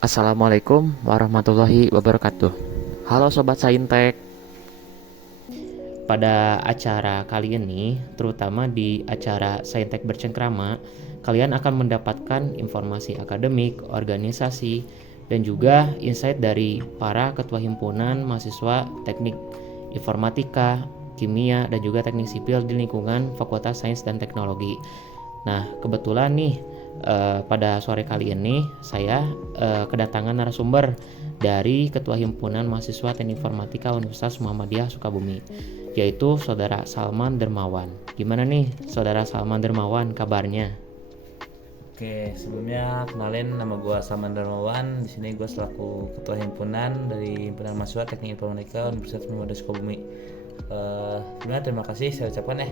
Assalamualaikum warahmatullahi wabarakatuh. Halo Sobat Saintek. Pada acara kali ini, terutama di acara Saintek Bercengkrama, kalian akan mendapatkan informasi akademik, organisasi, dan juga insight dari para ketua himpunan mahasiswa teknik informatika, kimia, dan juga teknik sipil di lingkungan Fakultas Sains dan Teknologi. Nah, kebetulan nih pada sore kali ini saya kedatangan narasumber dari Ketua Himpunan Mahasiswa Teknik Informatika Universitas Muhammadiyah Sukabumi, yaitu Saudara Salman Dermawan. Gimana nih, Saudara Salman Dermawan kabarnya? Oke, sebelumnya kenalin nama gue Salman Darmawan. Di sini gue selaku ketua himpunan dari Himpunan Mahasiswa Teknik Informatika Universitas Muhammadiyah Sukabumi. Sebelumnya terima kasih saya ucapkan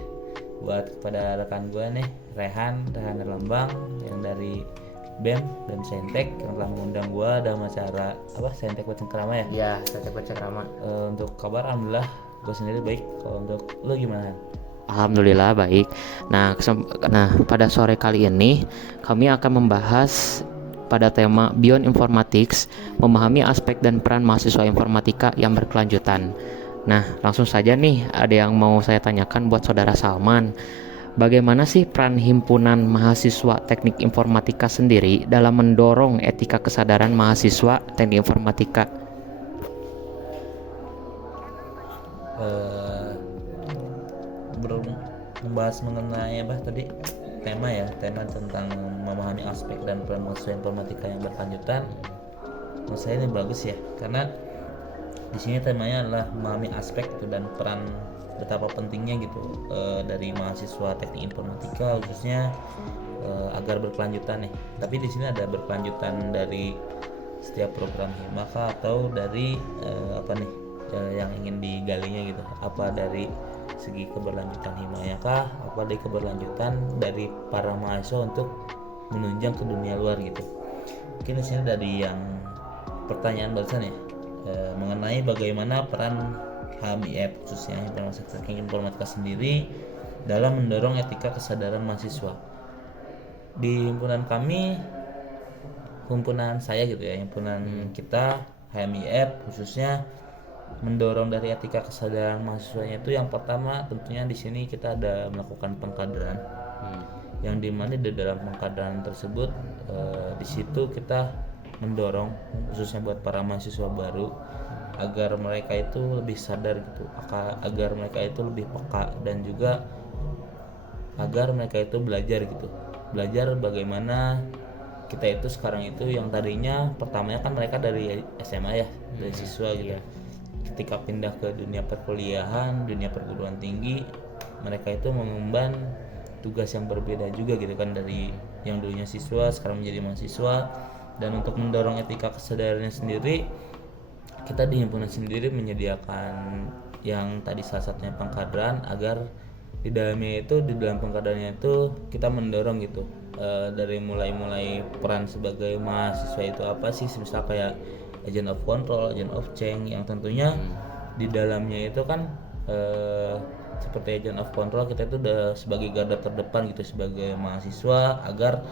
buat kepada rekan gue nih, Rehan Herlambang yang dari BEM dan Saintek yang telah mengundang gue dalam acara Saintek Bercengkrama ya. Ya, Saintek Bercengkrama. Untuk kabar alhamdulillah gue sendiri baik. Kalau untuk lo gimana? Alhamdulillah baik. Nah, pada sore kali ini kami akan membahas pada tema Beyond Informatics, memahami aspek dan peran mahasiswa informatika yang berkelanjutan. Nah, langsung saja nih, ada yang mau saya tanyakan buat Saudara Salman. Bagaimana sih peran himpunan mahasiswa teknik informatika sendiri dalam mendorong etika kesadaran mahasiswa teknik informatika? Eh, Membahas mengenai tema tentang memahami aspek dan peran mahasiswa informatika yang berkelanjutan. Menurut saya ini bagus ya, karena di sini temanya adalah memahami aspek dan peran betapa pentingnya gitu dari mahasiswa teknik informatika khususnya agar berkelanjutan nih. Tapi di sini ada berkelanjutan dari setiap program himaka atau dari yang ingin digalinya gitu, apa dari segi keberlanjutan himaya kah, apa dari keberlanjutan dari para mahasiswa untuk menunjang ke dunia luar gitu. Mungkin di sini dari yang pertanyaan barusan ya, mengenai bagaimana peran HMIF khususnya Himpunan Teknik Informatika sendiri dalam mendorong etika kesadaran mahasiswa. Di himpunan kami, himpunan saya gitu ya, himpunan kita HMIF khususnya mendorong dari etika kesadaran mahasiswanya itu yang pertama tentunya di sini kita ada melakukan pengkaderan, yang dimana di dalam pengkaderan tersebut di situ kita mendorong khususnya buat para mahasiswa baru agar mereka itu lebih sadar gitu, agar mereka itu lebih peka, dan juga agar mereka itu belajar bagaimana kita itu sekarang itu yang tadinya pertamanya kan mereka dari SMA ya, dari siswa gitu. Ketika pindah ke dunia perkuliahan, dunia perguruan tinggi, mereka itu mengemban tugas yang berbeda juga gitu kan, dari yang dulunya siswa sekarang menjadi mahasiswa. Dan untuk mendorong etika kesadarannya sendiri, kita di himpunan sendiri menyediakan yang tadi salah satunya pengkaderan, agar di dalam pengkaderannya itu kita mendorong gitu, dari mulai peran sebagai mahasiswa itu apa sih, misal kayak agent of control, agent of change, yang tentunya di dalamnya itu kan seperti agent of control kita itu udah sebagai garda terdepan gitu sebagai mahasiswa, agar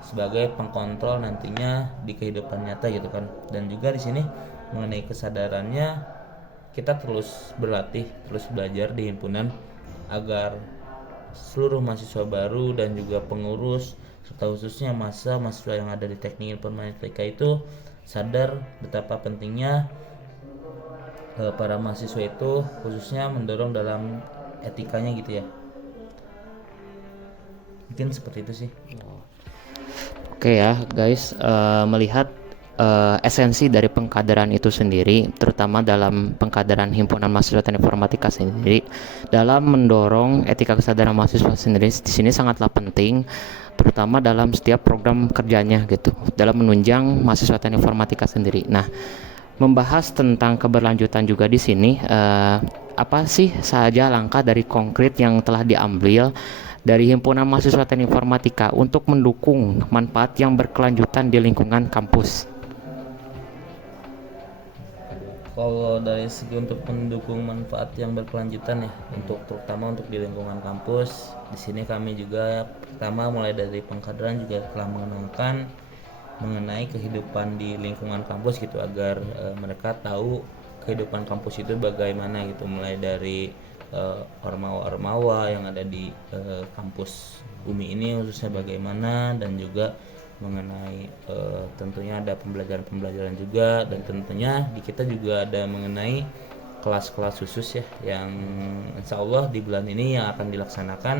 sebagai pengkontrol nantinya di kehidupan nyata gitu kan. Dan juga di sini mengenai kesadarannya, kita terus berlatih, terus belajar di himpunan agar seluruh mahasiswa baru dan juga pengurus serta khususnya mahasiswa yang ada di teknik informatika itu sadar betapa pentingnya para mahasiswa itu khususnya mendorong dalam etikanya gitu ya. Mungkin seperti itu sih. Oke ya guys, melihat esensi dari pengkaderan itu sendiri, terutama dalam pengkaderan himpunan mahasiswa teknik informatika sendiri, dalam mendorong etika kesadaran mahasiswa sendiri di sini sangatlah penting, terutama dalam setiap program kerjanya gitu, dalam menunjang mahasiswa teknik informatika sendiri. Nah, membahas tentang keberlanjutan juga di sini, apa sih saja langkah dari konkret yang telah diambil dari himpunan mahasiswa teknik informatika untuk mendukung manfaat yang berkelanjutan di lingkungan kampus? Kalau dari segi untuk mendukung manfaat yang berkelanjutan ya, untuk terutama untuk di lingkungan kampus, di sini kami juga pertama mulai dari pengkaderan juga telah mengenalkan mengenai kehidupan di lingkungan kampus gitu, agar mereka tahu kehidupan kampus itu bagaimana gitu, mulai dari ormawa-ormawa yang ada di kampus UMI ini khususnya bagaimana, dan juga mengenai tentunya ada pembelajaran-pembelajaran juga, dan tentunya di kita juga ada mengenai kelas-kelas khusus ya, yang insya Allah di bulan ini yang akan dilaksanakan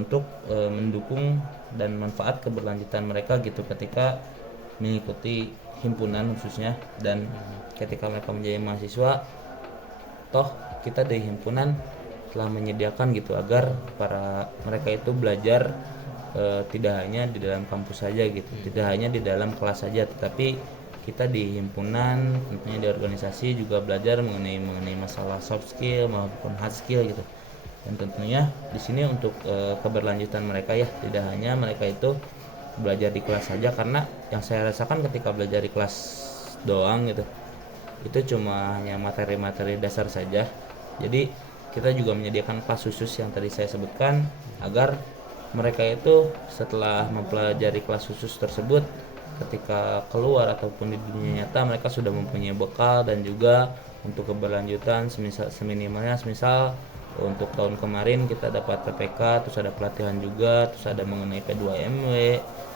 untuk mendukung dan manfaat keberlanjutan mereka gitu ketika mengikuti himpunan khususnya, dan ketika mereka menjadi mahasiswa, toh kita dari himpunan telah menyediakan gitu agar para mereka itu belajar tidak hanya di dalam kampus saja gitu, tidak hanya di dalam kelas saja, tetapi kita di himpunan tentunya di organisasi juga belajar mengenai masalah soft skill maupun hard skill gitu. Dan tentunya di sini untuk keberlanjutan mereka ya, tidak hanya mereka itu belajar di kelas saja, karena yang saya rasakan ketika belajar di kelas doang gitu, itu cuma hanya materi-materi dasar saja. Jadi kita juga menyediakan kelas khusus yang tadi saya sebutkan, agar mereka itu setelah mempelajari kelas khusus tersebut, ketika keluar ataupun di dunia nyata mereka sudah mempunyai bekal, dan juga untuk keberlanjutan seminimalnya semisal untuk tahun kemarin kita dapat PPK, terus ada pelatihan juga, terus ada mengenai P2MW,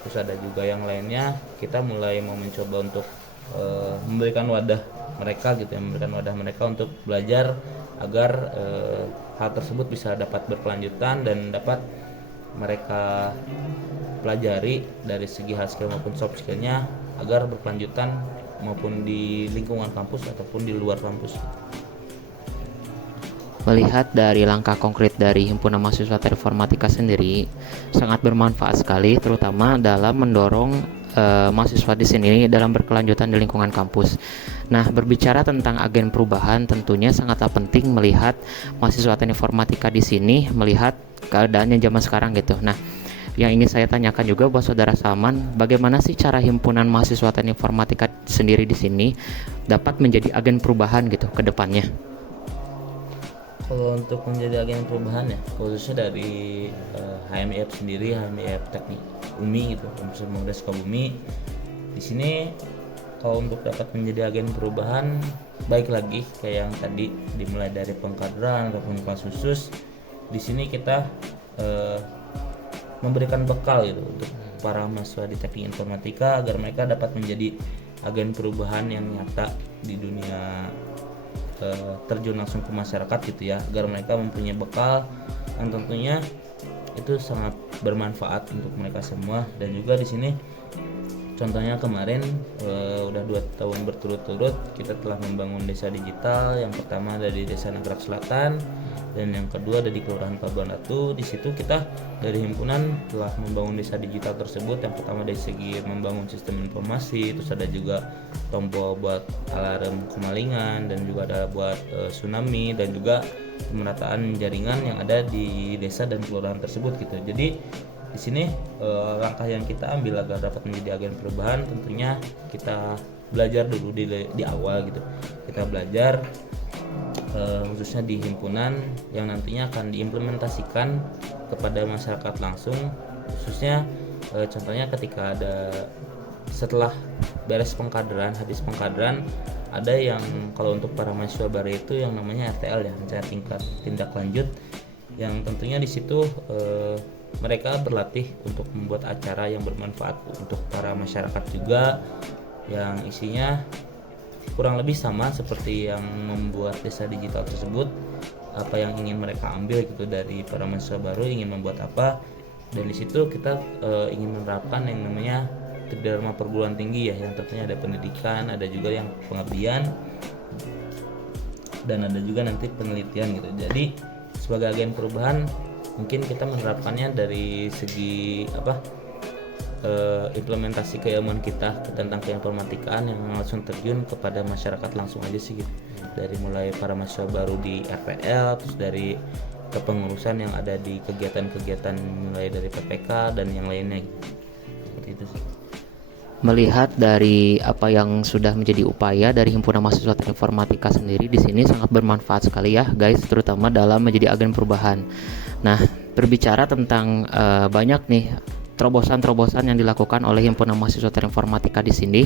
terus ada juga yang lainnya. Kita mulai mau mencoba untuk memberikan wadah mereka gitu ya, memberikan wadah mereka untuk belajar agar hal tersebut bisa dapat berkelanjutan dan dapat mereka pelajari dari segi hard skill maupun soft skillnya, agar berkelanjutan maupun di lingkungan kampus ataupun di luar kampus. Melihat dari langkah konkret dari Himpunan Mahasiswa Teleinformatika sendiri sangat bermanfaat sekali, terutama dalam mendorong mahasiswa di sini dalam berkelanjutan di lingkungan kampus. Nah, berbicara tentang agen perubahan, tentunya sangatlah penting melihat mahasiswa Teleinformatika di sini melihat keadaannya zaman sekarang gitu. Nah, yang ingin saya tanyakan juga buat Saudara Salman, bagaimana sih cara Himpunan Mahasiswa Teleinformatika sendiri di sini dapat menjadi agen perubahan gitu ke depannya? Kalau untuk menjadi agen perubahan ya, khususnya dari HMIF sendiri, HMIF Teknik UMI gitu, Universitas Muda Sukabumi. Di sini kalau untuk dapat menjadi agen perubahan, baik lagi kayak yang tadi dimulai dari pengkaderan ataupun kelas khusus. Di sini kita memberikan bekal gitu untuk para mahasiswa di Teknik Informatika agar mereka dapat menjadi agen perubahan yang nyata di dunia, terjun langsung ke masyarakat gitu ya, agar mereka mempunyai bekal yang tentunya itu sangat bermanfaat untuk mereka semua. Dan juga di sini contohnya kemarin udah 2 tahun berturut-turut kita telah membangun desa digital. Yang pertama ada di Desa Nagrak Selatan, dan yang kedua ada di Kelurahan Pelabuhan Ratu. Di situ kita dari himpunan telah membangun desa digital tersebut. Yang pertama dari segi membangun sistem informasi, terus ada juga tombol buat alarm kemalingan, dan juga ada buat tsunami, dan juga pemerataan jaringan yang ada di desa dan kelurahan tersebut gitu. Jadi di sini langkah yang kita ambil agar dapat menjadi agen perubahan, tentunya kita belajar dulu di awal gitu. Kita belajar khususnya di himpunan yang nantinya akan diimplementasikan kepada masyarakat langsung, khususnya contohnya ketika ada setelah beres pengkaderan, habis pengkaderan, ada yang kalau untuk para mahasiswa baru itu yang namanya RTL ya, rencana tingkat tindak lanjut, yang tentunya di situ mereka berlatih untuk membuat acara yang bermanfaat untuk para masyarakat juga, yang isinya kurang lebih sama seperti yang membuat desa digital tersebut. Apa yang ingin mereka ambil gitu dari para mahasiswa baru, ingin membuat apa, dan di situ kita ingin menerapkan yang namanya Tridharma perguruan tinggi ya, yang tentunya ada pendidikan, ada juga yang pengabdian, dan ada juga nanti penelitian gitu. Jadi sebagai agen perubahan mungkin kita menerapkannya dari segi implementasi keilmuan kita tentang keinformatikaan yang langsung terjun kepada masyarakat langsung aja sih gitu. Dari mulai para mahasiswa baru di RPL, terus dari kepengurusan yang ada di kegiatan-kegiatan mulai dari PPK dan yang lainnya gitu. Seperti itu sih. Melihat dari apa yang sudah menjadi upaya dari Himpunan Mahasiswa Teleinformatika sendiri di sini sangat bermanfaat sekali ya guys, terutama dalam menjadi agen perubahan. Nah, berbicara tentang banyak nih terobosan-terobosan yang dilakukan oleh himpunan mahasiswa teknik informatika di sini,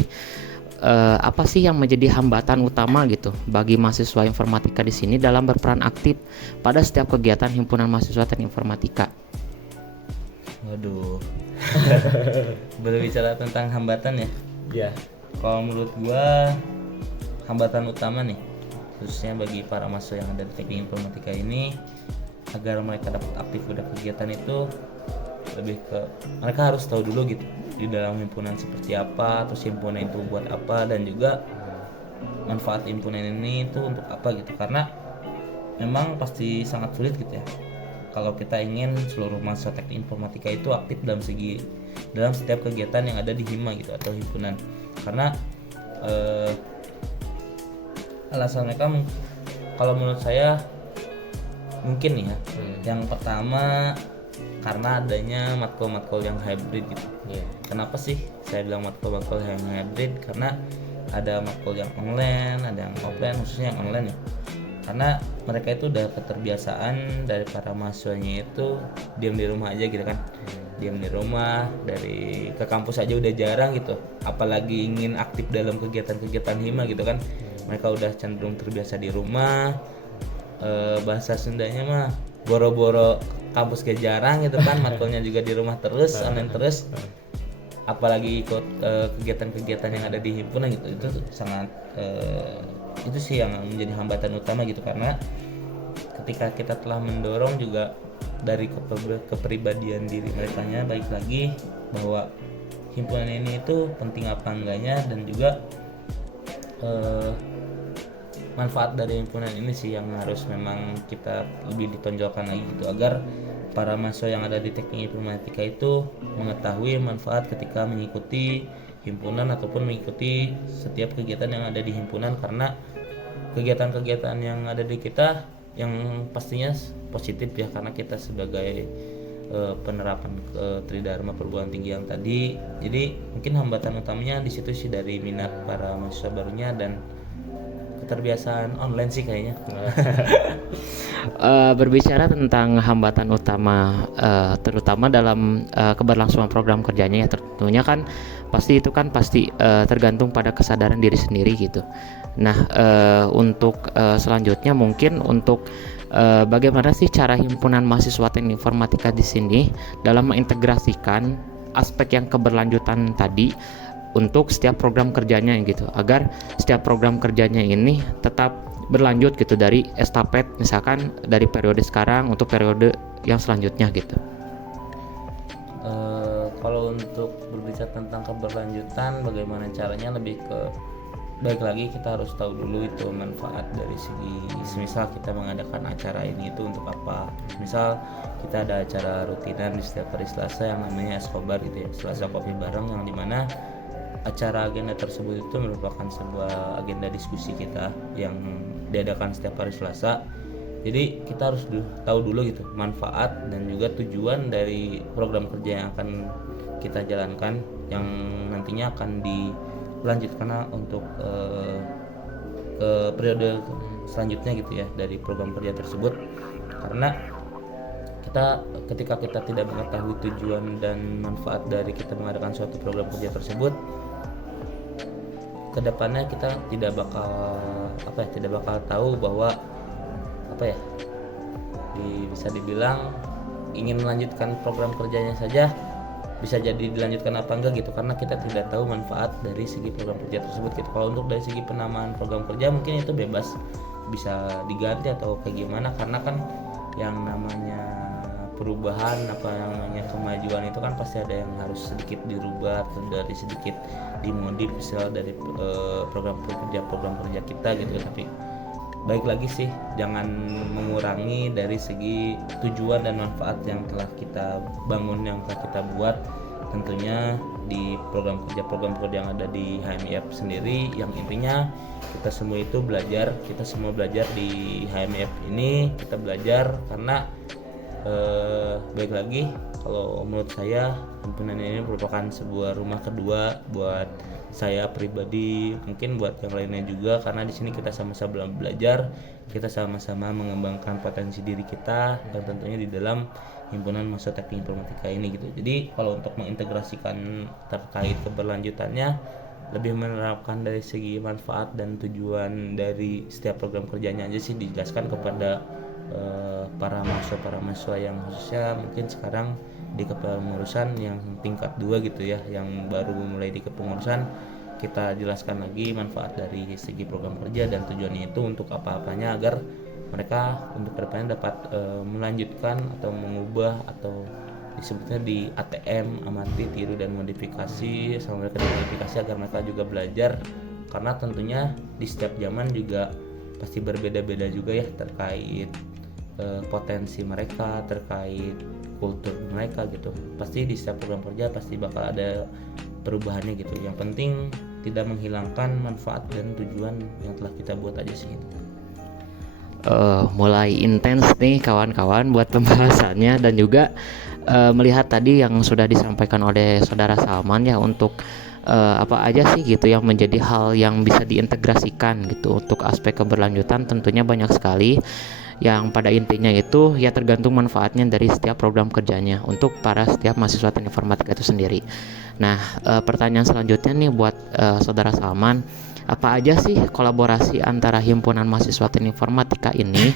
apa sih yang menjadi hambatan utama gitu bagi mahasiswa informatika di sini dalam berperan aktif pada setiap kegiatan himpunan mahasiswa teknik informatika? Waduh. Berbicara tentang hambatan ya. Ya. Kalau menurut gua hambatan utama nih, khususnya bagi para mahasiswa yang ada di teknik informatika ini, agar mereka dapat aktif pada kegiatan itu, lebih ke mereka harus tahu dulu gitu di dalam himpunan seperti apa, terus himpunan itu buat apa, dan juga manfaat himpunan ini itu untuk apa gitu. Karena memang pasti sangat sulit gitu ya kalau kita ingin seluruh mahasiswa teknik informatika itu aktif dalam setiap kegiatan yang ada di hima gitu atau himpunan. Karena alasan mereka kalau menurut saya mungkin nih ya, yang pertama karena adanya matkul-matkul yang hybrid gitu. Kenapa sih saya bilang matkul-matkul yang hybrid? Karena ada matkul yang online, ada yang offline, khususnya yang online ya. Karena mereka itu udah keterbiasaan dari para mahasiswanya itu diam di rumah aja gitu kan. Diam di rumah, dari ke kampus aja udah jarang gitu. Apalagi ingin aktif dalam kegiatan-kegiatan hima gitu kan. Mereka udah cenderung terbiasa di rumah. Bahasa Sundanya mah boro-boro kampus ke jarang gitu kan, matkulnya juga di rumah terus, online terus, apalagi ikut kegiatan-kegiatan yang ada di himpunan gitu. Itu sangat itu sih yang menjadi hambatan utama gitu. Karena ketika kita telah mendorong juga dari kepribadian diri mereka nya, baik lagi bahwa himpunan ini itu penting apa enggaknya, dan juga manfaat dari himpunan ini sih yang harus memang kita lebih ditonjolkan lagi gitu, agar para mahasiswa yang ada di teknik informatika itu mengetahui manfaat ketika mengikuti himpunan ataupun mengikuti setiap kegiatan yang ada di himpunan. Karena kegiatan-kegiatan yang ada di kita yang pastinya positif ya, karena kita sebagai penerapan Tridharma perguruan tinggi yang tadi. Jadi mungkin hambatan utamanya di situ sih, dari minat para mahasiswa barunya dan keterbiasaan online sih kayaknya. Berbicara tentang hambatan utama, terutama dalam keberlangsungan program kerjanya ya, tentunya kan pasti tergantung pada kesadaran diri sendiri gitu. Nah, untuk selanjutnya mungkin untuk bagaimana sih cara himpunan mahasiswa teknik informatika di sini dalam mengintegrasikan aspek yang keberlanjutan tadi untuk setiap program kerjanya gitu, agar setiap program kerjanya ini tetap berlanjut gitu, dari estafet misalkan dari periode sekarang untuk periode yang selanjutnya gitu. Kalau untuk berbicara tentang keberlanjutan, bagaimana caranya, lebih ke baik lagi kita harus tahu dulu itu manfaat dari segi, semisal kita mengadakan acara ini itu untuk apa. Misal kita ada acara rutinan di setiap hari Selasa yang namanya Escobar gitu ya, Selasa Kopi Bareng, yang dimana acara agenda tersebut itu merupakan sebuah agenda diskusi kita yang diadakan setiap hari Selasa. Jadi kita harus tahu dulu gitu manfaat dan juga tujuan dari program kerja yang akan kita jalankan, yang nantinya akan dilanjutkan untuk ke periode selanjutnya gitu ya dari program kerja tersebut. Karena ketika kita tidak mengetahui tujuan dan manfaat dari kita mengadakan suatu program kerja tersebut, kedepannya kita tidak bakal tahu bahwa bisa dibilang ingin melanjutkan program kerjanya saja bisa jadi dilanjutkan apa enggak gitu, karena kita tidak tahu manfaat dari segi program kerja tersebut gitu. Kalau untuk dari segi penamaan program kerja mungkin itu bebas bisa diganti atau kayak gimana, karena kan yang namanya perubahan, apa yang namanya kemajuan itu kan pasti ada yang harus sedikit dirubah atau dari sedikit dimodif misal dari program kerja kita gitu. Tapi baik lagi sih, jangan mengurangi dari segi tujuan dan manfaat yang telah kita bangun, yang telah kita buat tentunya di program kerja yang ada di HMIF sendiri, yang intinya kita semua belajar di HMIF ini. Kita belajar karena baik lagi kalau menurut saya himpunan ini merupakan sebuah rumah kedua buat saya pribadi, mungkin buat yang lainnya juga, karena di sini kita sama-sama belajar, kita sama-sama mengembangkan potensi diri kita, dan tentunya di dalam himpunan mahasiswa teknik informatika ini gitu. Jadi kalau untuk mengintegrasikan terkait keberlanjutannya, lebih menerapkan dari segi manfaat dan tujuan dari setiap program kerjanya aja sih dijelaskan kepada para mahasiswa yang khususnya mungkin sekarang di kepengurusan yang tingkat 2 gitu ya, yang baru mulai di kepengurusan, kita jelaskan lagi manfaat dari segi program kerja dan tujuannya itu untuk apa-apanya, agar mereka untuk kedepannya dapat melanjutkan atau mengubah atau disebutnya di ATM, amati, tiru, dan modifikasi, sama mereka dimodifikasi agar mereka juga belajar, karena tentunya di setiap zaman juga pasti berbeda-beda juga ya terkait potensi mereka, terkait kultur mereka gitu. Pasti di setiap program kerja pasti bakal ada perubahannya gitu. Yang penting tidak menghilangkan manfaat dan tujuan yang telah kita buat aja sih. Mulai intens nih kawan-kawan buat pembahasannya, dan juga melihat tadi yang sudah disampaikan oleh saudara Salman ya, untuk apa aja sih gitu yang menjadi hal yang bisa diintegrasikan gitu untuk aspek keberlanjutan. Tentunya banyak sekali, yang pada intinya itu ya tergantung manfaatnya dari setiap program kerjanya untuk para setiap mahasiswa teknik informatika itu sendiri. Nah, pertanyaan selanjutnya nih buat saudara Salman, apa aja sih kolaborasi antara himpunan mahasiswa teknik informatika ini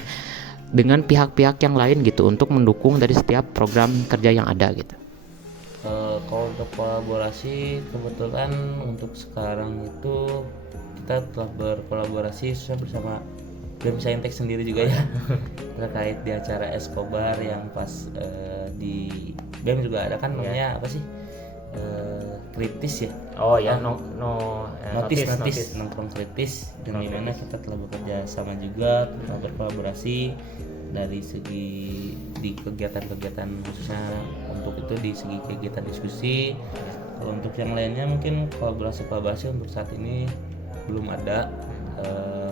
dengan pihak-pihak yang lain gitu untuk mendukung dari setiap program kerja yang ada gitu? Kalau untuk kolaborasi, kebetulan untuk sekarang itu kita telah berkolaborasi bersama BEM Saintek sendiri juga ya terkait di acara Escobar yang pas di BEM juga ada kan namanya apa sih, kritis ya. Oh ya, notis nongkrong kritis, dan dimana kita telah bekerja sama juga, telah berkolaborasi dari segi di kegiatan-kegiatan khususnya untuk itu di segi kegiatan diskusi. Kalau untuk yang lainnya mungkin kolaborasi untuk saat ini belum ada.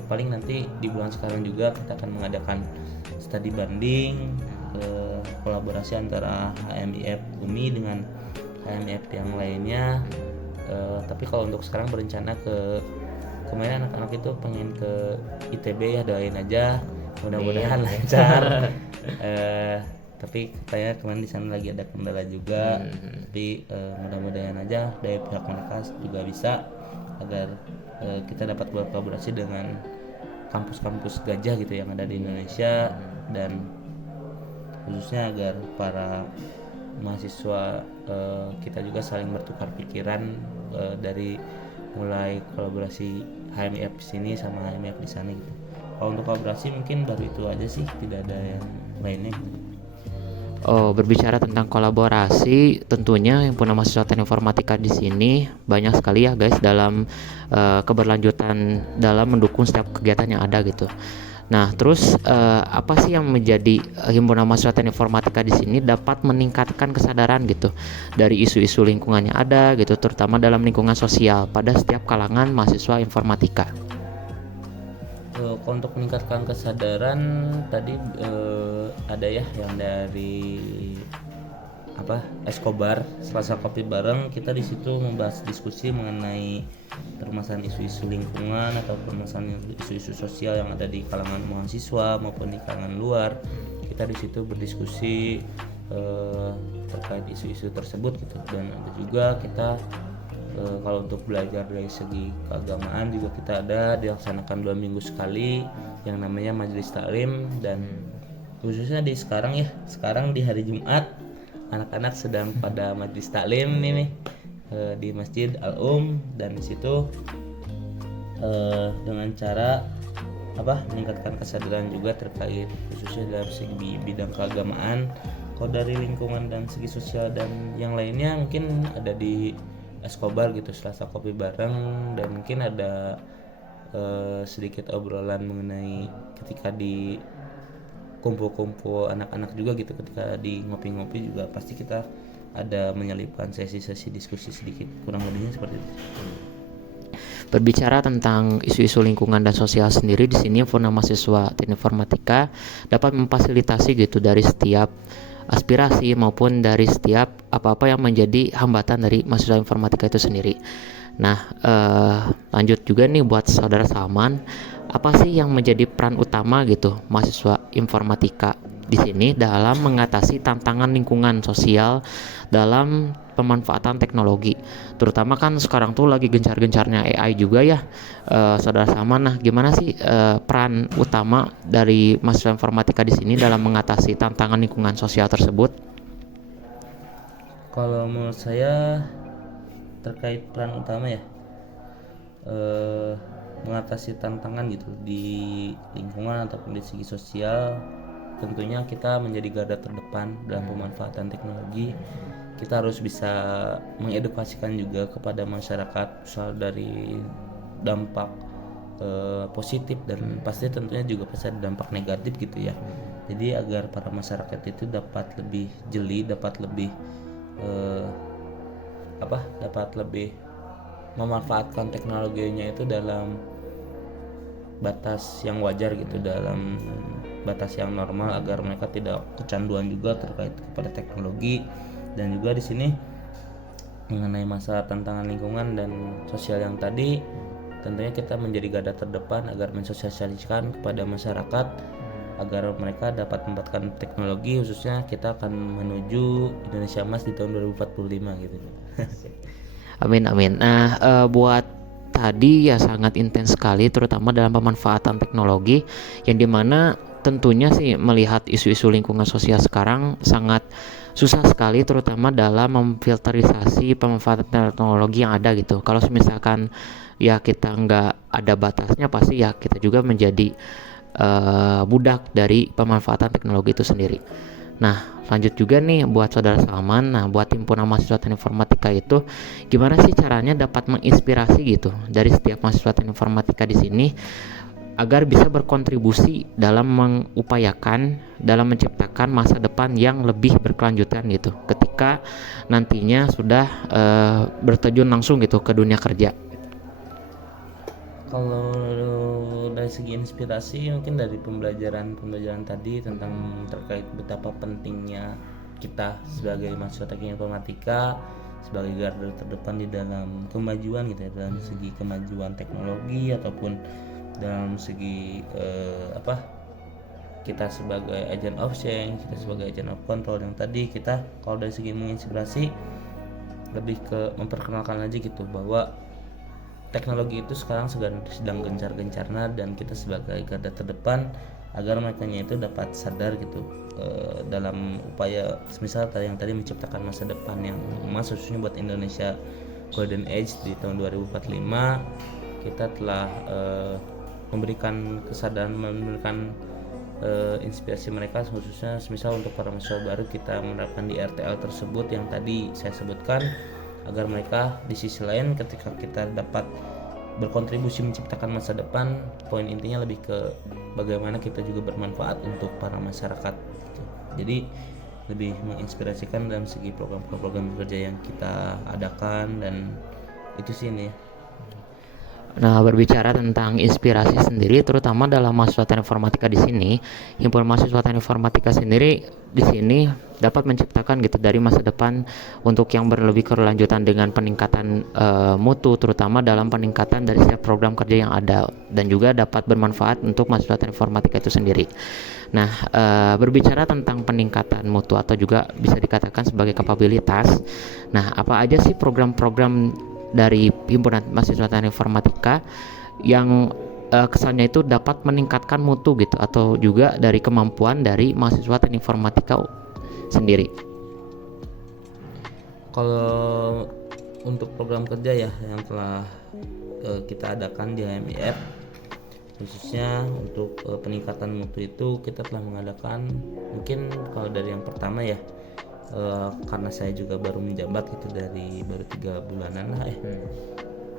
Paling nanti di bulan sekarang juga kita akan mengadakan studi banding kolaborasi antara HMIF UMI dengan HMIF yang lainnya. Tapi kalau untuk sekarang berencana kemarin anak-anak itu pengen ke ITB ya, doain aja mudah-mudahan lancar. Tapi katanya kemarin di sana lagi ada kendala juga. Tapi mudah-mudahan aja dari pihak mereka juga bisa, agar kita dapat berkolaborasi dengan kampus-kampus gajah gitu yang ada di Indonesia, dan khususnya agar para mahasiswa kita juga saling bertukar pikiran dari mulai kolaborasi HMIF di sini sama HMIF di sana gitu. Kalau untuk kolaborasi mungkin baru itu aja sih, tidak ada yang lainnya gitu. Berbicara tentang kolaborasi, tentunya himpunan mahasiswa teknik informatika di sini banyak sekali ya guys dalam keberlanjutan dalam mendukung setiap kegiatan yang ada gitu. Nah, terus apa sih yang menjadi himpunan mahasiswa teknik informatika di sini dapat meningkatkan kesadaran gitu dari isu-isu lingkungan yang ada gitu, terutama dalam lingkungan sosial pada setiap kalangan mahasiswa informatika? Kalau untuk meningkatkan kesadaran tadi ada ya yang dari Escobar, Selasa Kopi Bareng, kita di situ membahas diskusi mengenai permasalahan isu-isu lingkungan atau permasalahan isu-isu sosial yang ada di kalangan mahasiswa maupun di kalangan luar. Kita di situ berdiskusi terkait isu-isu tersebut gitu, dan ada juga kita kalau untuk belajar dari segi keagamaan juga kita ada dilaksanakan 2 minggu sekali yang namanya Majelis Taklim, dan khususnya sekarang di hari Jumat anak-anak sedang pada Majelis Taklim ini di Masjid Al-Um, dan di situ dengan cara meningkatkan kesadaran juga terkait khususnya dalam segi bidang keagamaan. Kalau dari lingkungan dan segi sosial dan yang lainnya mungkin ada di Escobar gitu, Selasa Kopi Bareng, dan mungkin ada sedikit obrolan mengenai ketika di kumpul-kumpul anak-anak juga gitu, ketika di ngopi-ngopi juga pasti kita ada menyelipkan sesi-sesi diskusi sedikit, kurang lebihnya seperti itu. Berbicara tentang isu-isu lingkungan dan sosial sendiri, di sini himpunan mahasiswa teknik informatika dapat memfasilitasi gitu dari setiap aspirasi maupun dari setiap apa-apa yang menjadi hambatan dari mahasiswa informatika itu sendiri. Nah, lanjut juga nih buat saudara Salman, apa sih yang menjadi peran utama gitu mahasiswa informatika di sini dalam mengatasi tantangan lingkungan sosial dalam pemanfaatan teknologi, terutama kan sekarang tuh lagi gencar-gencarnya AI juga ya, saudara Salman. Nah, gimana sih peran utama dari mahasiswa informatika di sini dalam mengatasi tantangan lingkungan sosial tersebut? Kalau menurut saya terkait peran utama ya, eh, mengatasi tantangan gitu di lingkungan ataupun di segi sosial, tentunya kita menjadi garda terdepan dalam pemanfaatan teknologi. Kita harus bisa mengedukasikan juga kepada masyarakat soal dari dampak positif dan pasti tentunya juga pasti ada dampak negatif gitu ya. Jadi agar para masyarakat itu dapat lebih jeli, dapat lebih eh, dapat lebih memanfaatkan teknologinya itu dalam batas yang wajar gitu, dalam batas yang normal agar mereka tidak kecanduan juga terkait kepada teknologi. Dan juga di sini mengenai masalah tantangan lingkungan dan sosial yang tadi, tentunya kita menjadi garda terdepan agar mensosialisasikan kepada masyarakat agar mereka dapat memanfaatkan teknologi, khususnya kita akan menuju Indonesia Emas di tahun 2045 gitu. Amin amin. Nah, buat tadi ya sangat intens sekali, terutama dalam pemanfaatan teknologi, yang dimana tentunya sih melihat isu-isu lingkungan sosial sekarang sangat susah sekali, terutama dalam memfilterisasi pemanfaatan teknologi yang ada gitu. Kalau misalkan ya kita nggak ada batasnya, pasti ya kita juga menjadi budak dari pemanfaatan teknologi itu sendiri. Nah, lanjut juga nih buat saudara Salman. Nah, buat himpunan mahasiswa teknik informatika itu gimana sih caranya dapat menginspirasi gitu dari setiap mahasiswa teknik informatika di sini agar bisa berkontribusi dalam mengupayakan dalam menciptakan masa depan yang lebih berkelanjutan gitu ketika nantinya sudah berterjun langsung gitu ke dunia kerja. Kalau dari segi inspirasi mungkin dari pembelajaran tadi tentang terkait betapa pentingnya kita sebagai mahasiswa teknik informatika sebagai garda terdepan di dalam kemajuan gitu ya, dalam segi kemajuan teknologi ataupun dalam segi kita sebagai agent of change, kita sebagai agent of control. Yang tadi kita kalau dari segi menginspirasi lebih ke memperkenalkan aja gitu bahwa teknologi itu sekarang sedang gencar-gencarnya dan kita sebagai garda terdepan agar mereka itu dapat sadar gitu dalam upaya semisal yang tadi menciptakan masa depan yang emas khususnya buat Indonesia Golden Age di tahun 2045. Kita telah memberikan kesadaran, memberikan inspirasi mereka khususnya semisal untuk para mahasiswa baru kita menerapkan di RTL tersebut yang tadi saya sebutkan, agar mereka di sisi lain ketika kita dapat berkontribusi menciptakan masa depan, poin intinya lebih ke bagaimana kita juga bermanfaat untuk para masyarakat gitu. Jadi lebih menginspirasikan dalam segi program kerja yang kita adakan, dan itu sih ini ya. Nah, berbicara tentang inspirasi sendiri, terutama dalam mahasiswa teknik informatika di sini, himpunan mahasiswa teknik informatika sendiri di sini dapat menciptakan gitu dari masa depan untuk yang berlebih keberlanjutan dengan peningkatan mutu, terutama dalam peningkatan dari setiap program kerja yang ada, dan juga dapat bermanfaat untuk mahasiswa teknik informatika itu sendiri. Nah, berbicara tentang peningkatan mutu atau juga bisa dikatakan sebagai kapabilitas. Nah, apa aja sih program-program dari himpunan mahasiswa teknik informatika yang kesannya itu dapat meningkatkan mutu gitu atau juga dari kemampuan dari mahasiswa teknik informatika sendiri? Kalau untuk program kerja ya yang telah kita adakan di HMIF, khususnya untuk peningkatan mutu itu kita telah mengadakan, mungkin kalau dari yang pertama ya, karena saya juga baru menjabat gitu dari baru 3 bulanan lah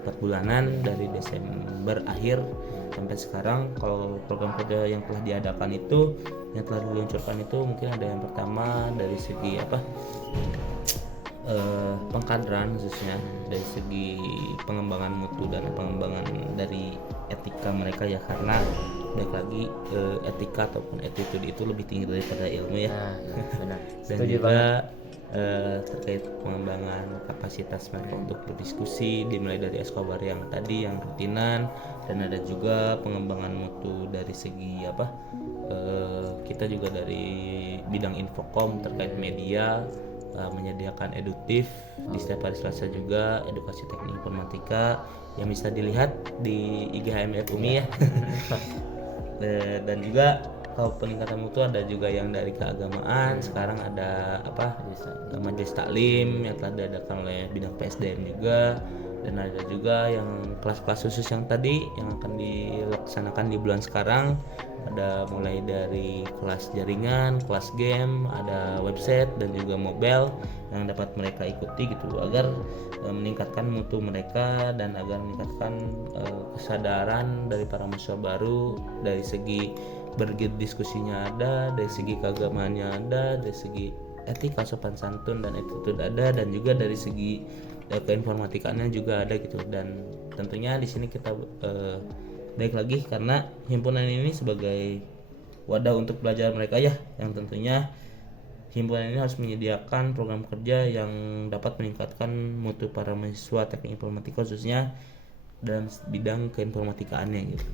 4 bulanan dari Desember akhir sampai sekarang. Kalau program kerja yang telah diadakan itu, yang telah diluncurkan itu, mungkin ada yang pertama dari segi pengkaderan, khususnya dari segi pengembangan mutu dan pengembangan dari etika informatika mereka ya, karena baik lagi etika ataupun attitude itu lebih tinggi daripada ilmu ya. Nah, iya, benar. Dan Setuju juga banget. terkait pengembangan kapasitas mereka untuk berdiskusi, dimulai dari Escobar yang tadi yang rutinan, dan ada juga pengembangan mutu dari segi apa, kita juga dari bidang infokom terkait media, menyediakan eduktif di setiap hari Selasa juga edukasi teknik informatika yang bisa dilihat di IG HMF UMI ya. Dan juga kalau peningkatan mutu ada juga yang dari keagamaan, sekarang ada apa, majelis taklim yang telah diadakan oleh bidang PSDM juga, dan ada juga yang kelas-kelas khusus yang tadi yang akan dilaksanakan di bulan sekarang, ada mulai dari kelas jaringan, kelas game, ada website dan juga mobile yang dapat mereka ikuti gitu, agar meningkatkan mutu mereka dan agar meningkatkan kesadaran dari para mahasiswa baru dari segi berdiskusinya ada, dari segi keagamaannya ada, dari segi etika sopan santun dan attitude ada, dan juga dari segi keinformatikaannya juga ada gitu. Dan tentunya di sini kita baik lagi karena himpunan ini sebagai wadah untuk belajar mereka ya, yang tentunya himpunan ini harus menyediakan program kerja yang dapat meningkatkan mutu para mahasiswa teknik informatika khususnya dalam bidang keinformatikaannya gitu.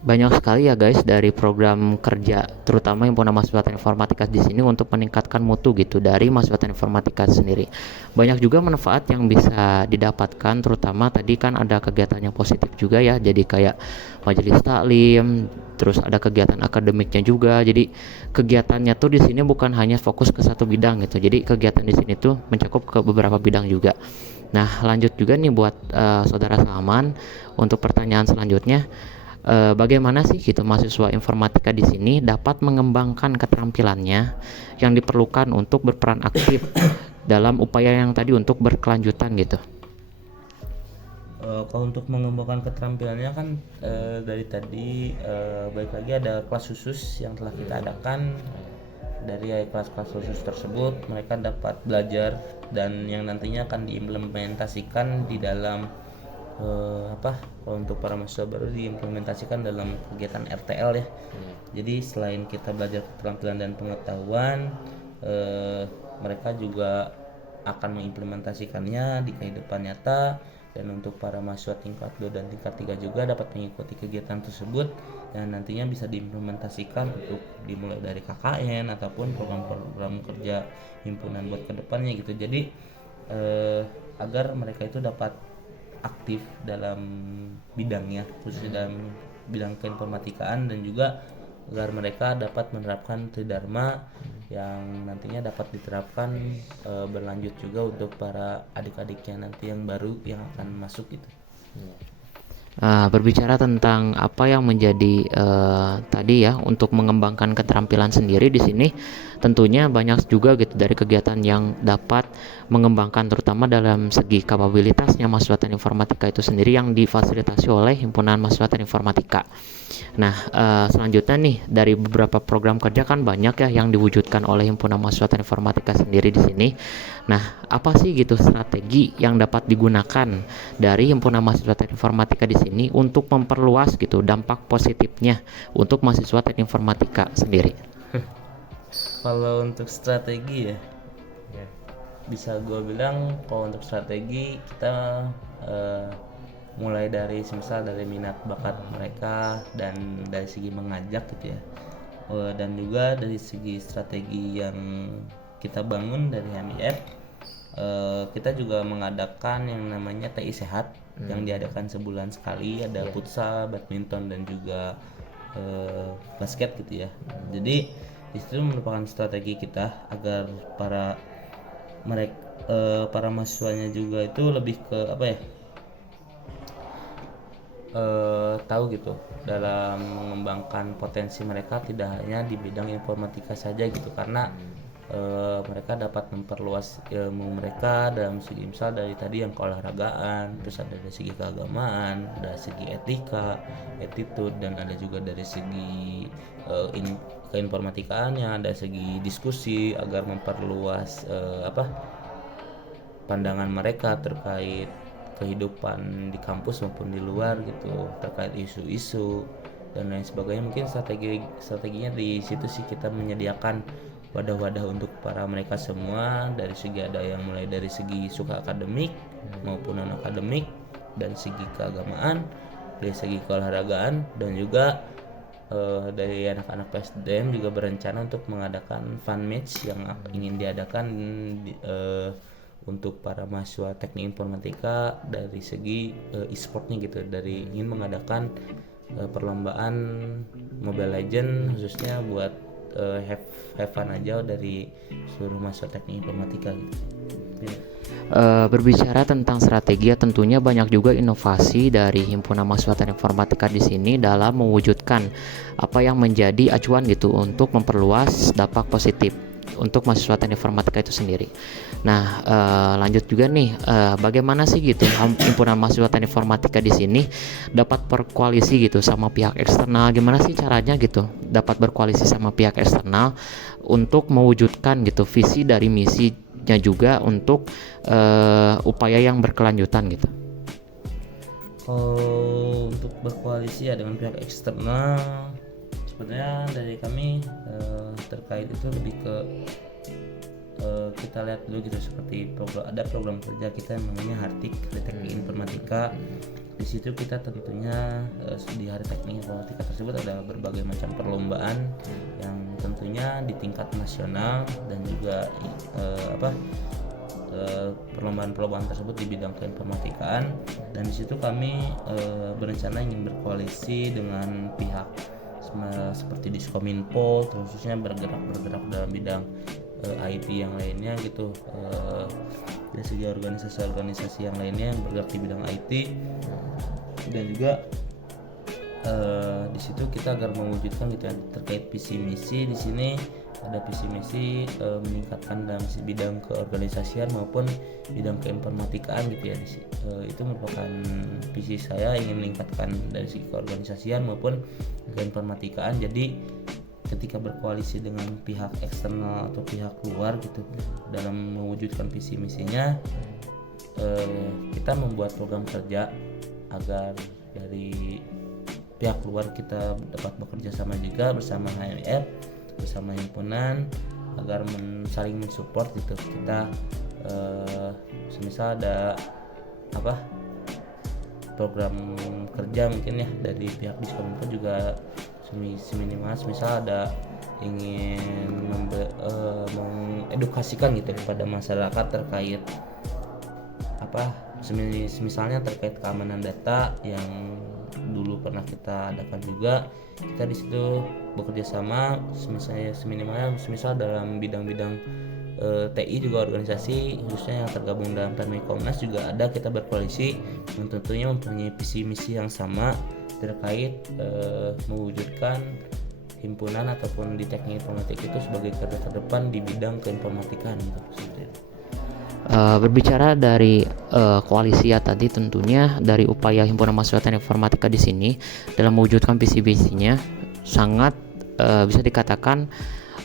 Banyak sekali ya guys dari program kerja terutama himpunan mahasiswa teknik informatika di sini untuk meningkatkan mutu gitu dari mahasiswa teknik informatika sendiri. Banyak juga manfaat yang bisa didapatkan, terutama tadi kan ada kegiatan yang positif juga ya, jadi kayak majelis taklim, terus ada kegiatan akademiknya juga. Jadi kegiatannya tuh di sini bukan hanya fokus ke satu bidang gitu, jadi kegiatan di sini tuh mencakup ke beberapa bidang juga. Nah, lanjut juga nih buat saudara Salman untuk pertanyaan selanjutnya, bagaimana sih gitu mahasiswa informatika di sini dapat mengembangkan keterampilannya yang diperlukan untuk berperan aktif dalam upaya yang tadi untuk berkelanjutan gitu. Kalau untuk mengembangkan keterampilannya kan dari tadi baik lagi ada kelas khusus yang telah kita adakan. Dari kelas-kelas khusus tersebut mereka dapat belajar dan yang nantinya akan diimplementasikan di dalam kalau untuk para mahasiswa baru diimplementasikan dalam kegiatan RTL ya. Jadi selain kita belajar keterampilan dan pengetahuan, mereka juga akan mengimplementasikannya di kehidupan nyata. Dan untuk para mahasiswa tingkat 2 dan tingkat 3 juga dapat mengikuti kegiatan tersebut dan nantinya bisa diimplementasikan untuk dimulai dari KKN ataupun program-program kerja himpunan buat kedepannya gitu. Jadi agar mereka itu dapat aktif dalam bidangnya, khususnya dalam bidang keinformatikaan, dan juga agar mereka dapat menerapkan Tridharma yang nantinya dapat diterapkan berlanjut juga untuk para adik-adiknya nanti yang baru yang akan masuk gitu. Berbicara tentang apa yang menjadi tadi ya untuk mengembangkan keterampilan sendiri di sini, tentunya banyak juga gitu dari kegiatan yang dapat mengembangkan terutama dalam segi kapabilitasnya mahasiswa teknik informatika itu sendiri yang difasilitasi oleh himpunan mahasiswa teknik informatika. Nah, selanjutnya nih dari beberapa program kerja kan banyak ya yang diwujudkan oleh himpunan mahasiswa teknik informatika sendiri di sini. Nah, apa sih gitu strategi yang dapat digunakan dari himpunan mahasiswa teknik informatika di sini untuk memperluas gitu dampak positifnya untuk mahasiswa teknik informatika sendiri? Kalau untuk strategi ya, bisa gue bilang kalau untuk strategi kita mulai dari semisal dari minat bakat mereka dan dari segi mengajak gitu ya, dan juga dari segi strategi yang kita bangun dari HMIF. Kita juga mengadakan yang namanya TI Sehat yang diadakan sebulan sekali, ada futsal, badminton dan juga basket gitu ya. Jadi itu merupakan strategi kita agar para mahasiswanya juga itu lebih ke apa ya, tahu gitu dalam mengembangkan potensi mereka tidak hanya di bidang informatika saja gitu, karena mereka dapat memperluas ilmu mereka dalam segi misal dari tadi yang keolahragaan, terus ada dari segi keagamaan, ada segi etika, attitude, dan ada juga dari segi keinformatikaannya, ada segi diskusi agar memperluas pandangan mereka terkait kehidupan di kampus maupun di luar gitu, terkait isu-isu dan lain sebagainya. Mungkin strateginya di situ sih, kita menyediakan wadah-wadah untuk para mereka semua, dari segi ada yang mulai dari segi suka akademik maupun non akademik, dan segi keagamaan, dari segi keolahragaan, dan juga dari anak-anak PSDM juga berencana untuk mengadakan fun match yang ingin diadakan untuk para mahasiswa teknik informatika dari segi e-sportnya gitu, dari ingin mengadakan perlombaan Mobile Legend khususnya buat have fun aja dari seluruh mahasiswa teknik informatika gitu. Berbicara tentang strategi, tentunya banyak juga inovasi dari Himpunan Mahasiswa Teknik Informatika di sini dalam mewujudkan apa yang menjadi acuan gitu untuk memperluas dampak positif untuk mahasiswa teknik informatika itu sendiri. Nah, lanjut juga nih, bagaimana sih gitu Himpunan Mahasiswa Teknik Informatika di sini dapat berkoalisi gitu sama pihak eksternal? Gimana sih caranya gitu dapat berkoalisi sama pihak eksternal untuk mewujudkan gitu visi dari misinya juga untuk upaya yang berkelanjutan gitu? Untuk berkoalisi ya dengan pihak eksternal, sebenarnya dari kami terkait itu lebih ke kita lihat dulu gitu, seperti ada program kerja kita yang namanya Hartik, Hari Teknik Informatika. Di situ kita tentunya di Hari Teknik Informatika tersebut ada berbagai macam perlombaan yang tentunya di tingkat nasional, dan juga perlombaan-perlombaan tersebut di bidang keinformatikaan. Dan di situ kami berencana ingin berkoalisi dengan pihak seperti Diskominfo, khususnya bergerak dalam bidang IT yang lainnya gitu, dari segi organisasi yang lainnya yang bergerak di bidang IT. Dan juga di situ kita agar mewujudkan gitu ya, terkait visi misi. Di sini ada visi misi meningkatkan dalam bidang keorganisasian maupun bidang keinformatikaan gitu ya. Itu merupakan visi saya, ingin meningkatkan dari segi keorganisasian maupun keinformatikaan. Jadi ketika berkoalisi dengan pihak eksternal atau pihak luar gitu dalam mewujudkan visi misinya, kita membuat program kerja agar dari pihak luar kita dapat bekerja sama juga bersama HMF, bersama himpunan, agar saling mensupport gitu. Kita semisal ada program kerja mungkin ya dari pihak Diskominfo juga seminimal misal ada ingin mengedukasikan gitu kepada masyarakat terkait misalnya terkait keamanan data yang dulu pernah kita adakan juga. Kita di situ bekerja sama semisal dalam bidang-bidang TI juga, organisasi khususnya yang tergabung dalam Komnas juga ada, kita berkoalisi yang tentunya mempunyai visi misi yang sama terkait mewujudkan himpunan ataupun di teknik informatika itu sebagai garda terdepan di bidang keinformatikaan gitu. Berbicara dari koalisi ya tadi, tentunya dari upaya Himpunan Mahasiswa Teknik Informatika di sini dalam mewujudkan visi misinya sangat bisa dikatakan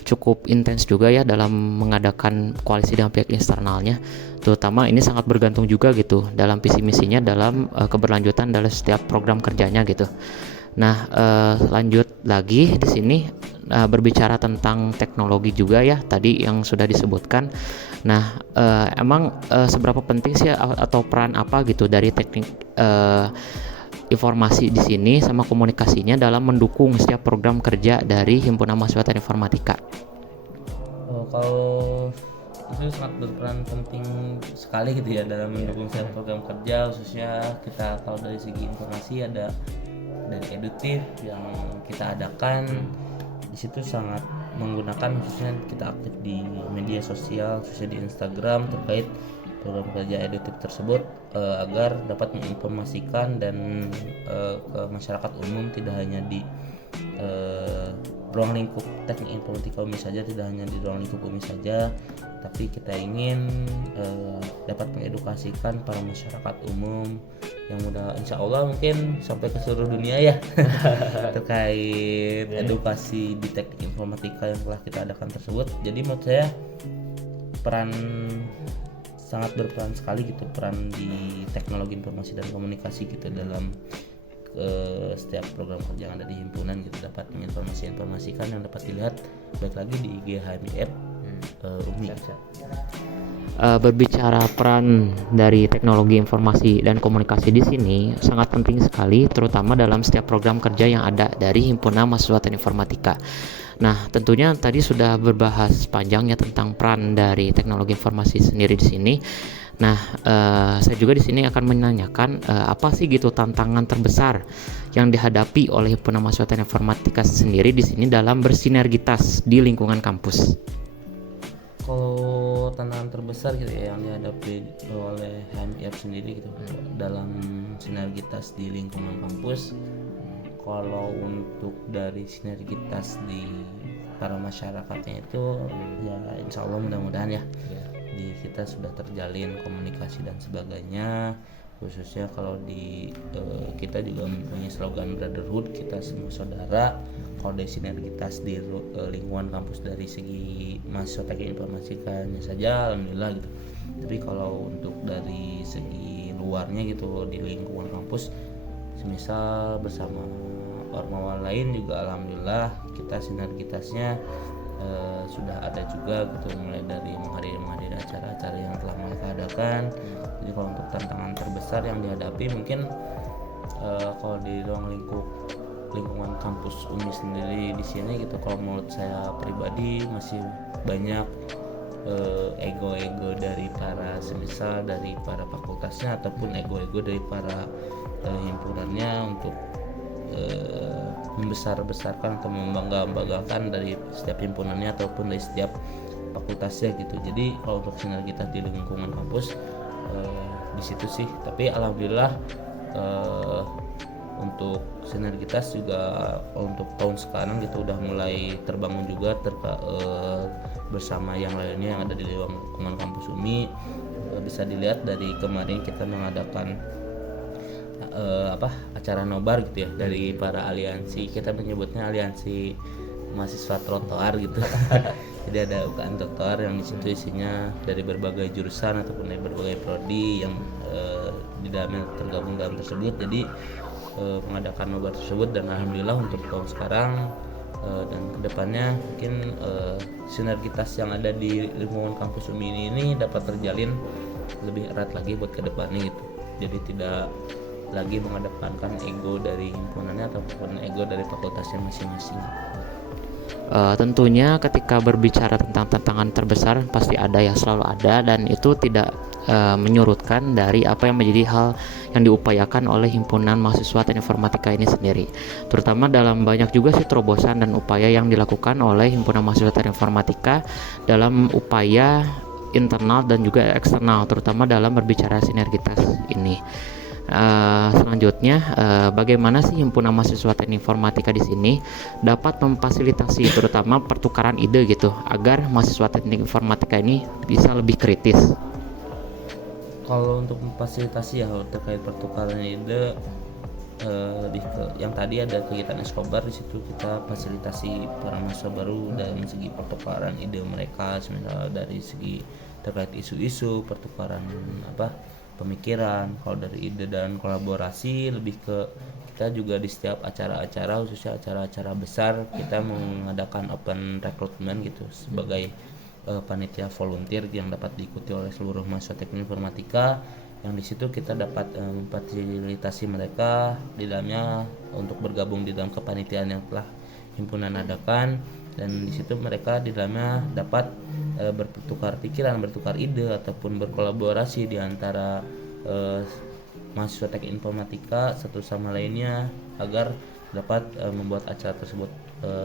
cukup intens juga ya dalam mengadakan koalisi dengan pihak eksternalnya. Terutama ini sangat bergantung juga gitu dalam visi misinya dalam keberlanjutan dalam setiap program kerjanya gitu. Nah, lanjut lagi di sini berbicara tentang teknologi juga ya tadi yang sudah disebutkan. Nah, emang seberapa penting sih atau peran apa gitu dari teknik informasi di sini sama komunikasinya dalam mendukung setiap program kerja dari Himpunan Mahasiswa Teknik Informatika? Kalau itu sangat berperan penting sekali gitu ya dalam mendukung setiap program kerja, khususnya kita tahu dari segi informasi ada dari edutif yang kita adakan. Di situ sangat menggunakan, khususnya kita aktif di media sosial khususnya di Instagram terkait program kerja edutif tersebut agar dapat menginformasikan dan ke masyarakat umum, tidak hanya di ruang lingkup teknik informatika UMI saja, tidak hanya di ruang lingkup UMI saja, tapi kita ingin dapat mengedukasikan para masyarakat umum yang mudah, insya Allah mungkin sampai ke seluruh dunia ya terkait edukasi di teknik informatika yang telah kita adakan tersebut. Jadi menurut saya peran sangat berperan sekali gitu, peran di teknologi informasi dan komunikasi gitu dalam setiap program kerja yang ada di himpunan gitu, dapat menginformasikan yang dapat dilihat baik lagi di IG HMIF UMI. Berbicara peran dari teknologi informasi dan komunikasi di sini sangat penting sekali, terutama dalam setiap program kerja yang ada dari Himpunan Mahasiswa Teknik Informatika. Nah, tentunya tadi sudah berbahas panjangnya tentang peran dari teknologi informasi sendiri di sini. Nah, saya juga di sini akan menanyakan apa sih gitu tantangan terbesar yang dihadapi oleh Himpunan Mahasiswa Teknik Informatika sendiri di sini dalam bersinergitas di lingkungan kampus. Kalau tantangan terbesar gitu ya yang dihadapi oleh HMIF sendiri gitu dalam sinergitas di lingkungan kampus, kalau untuk dari sinergitas di para masyarakatnya itu ya insya Allah mudah-mudahan ya di kita sudah terjalin komunikasi dan sebagainya, khususnya kalau di kita juga mempunyai slogan brotherhood, kita semua saudara. Kalau dari sinergitas di lingkungan kampus dari segi mahasiswa teknik informatikanya saja alhamdulillah gitu, tapi kalau untuk dari segi luarnya gitu di lingkungan kampus semisal bersama ormawa lain juga alhamdulillah kita sinergitasnya sudah ada juga gitu, mulai dari menghadiri acara-acara yang telah mereka adakan. Jadi kalau untuk tantangan terbesar yang dihadapi mungkin kalau di ruang lingkungan kampus UMI sendiri di sini gitu, kalau menurut saya pribadi masih banyak ego-ego dari para semisal dari para fakultasnya ataupun ego-ego dari para himpunannya untuk membesar-besarkan atau membangga-banggakan dari setiap himpunannya ataupun dari setiap fakultasnya gitu. Jadi kalau untuk sinergitas di lingkungan kampus di situ sih, tapi alhamdulillah untuk sinergitas juga untuk tahun sekarang gitu udah mulai terbangun juga bersama yang lainnya yang ada di lingkungan kampus UMI. Bisa dilihat dari kemarin kita mengadakan acara nobar gitu ya dari para aliansi, kita menyebutnya aliansi mahasiswa trotoar gitu. Jadi ada UKM trotoar yang disitu isinya dari berbagai jurusan ataupun dari berbagai prodi yang di dalamnya tergabung dalam tersebut. Jadi mengadakan nobar tersebut dan alhamdulillah untuk tahun sekarang dan kedepannya mungkin sinergitas yang ada di lingkungan kampus UMI ini dapat terjalin lebih erat lagi buat kedepannya gitu. Jadi tidak lagi mengedepankan ego dari himpunannya ataupun ego dari fakultasnya masing-masing. Tentunya ketika berbicara tentang tantangan terbesar pasti ada ya, selalu ada, dan itu tidak menyurutkan dari apa yang menjadi hal yang diupayakan oleh Himpunan Mahasiswa Teknik Informatika ini sendiri. Terutama dalam banyak juga sih terobosan dan upaya yang dilakukan oleh Himpunan Mahasiswa Teknik Informatika dalam upaya internal dan juga eksternal, terutama dalam berbicara sinergitas ini. Selanjutnya, bagaimana sih Himpunan Mahasiswa Teknik Informatika di sini dapat memfasilitasi terutama pertukaran ide gitu agar mahasiswa teknik informatika ini bisa lebih kritis? Kalau untuk memfasilitasi ya terkait pertukaran ide lebih ke yang tadi ada kegiatan Escobar, di situ kita fasilitasi para mahasiswa baru dalam segi pertukaran ide mereka, misalnya dari segi terkait isu-isu pertukaran pemikiran. Kalau dari ide dan kolaborasi lebih ke kita juga di setiap acara-acara, khususnya acara-acara besar, kita mengadakan open recruitment gitu sebagai panitia volunteer yang dapat diikuti oleh seluruh mahasiswa teknik informatika, yang di situ kita dapat memfasilitasi mereka di dalamnya untuk bergabung di dalam kepanitiaan yang telah himpunan adakan, dan di situ mereka di dalamnya dapat bertukar pikiran, bertukar ide ataupun berkolaborasi di antara mahasiswa teknik informatika satu sama lainnya agar dapat membuat acara tersebut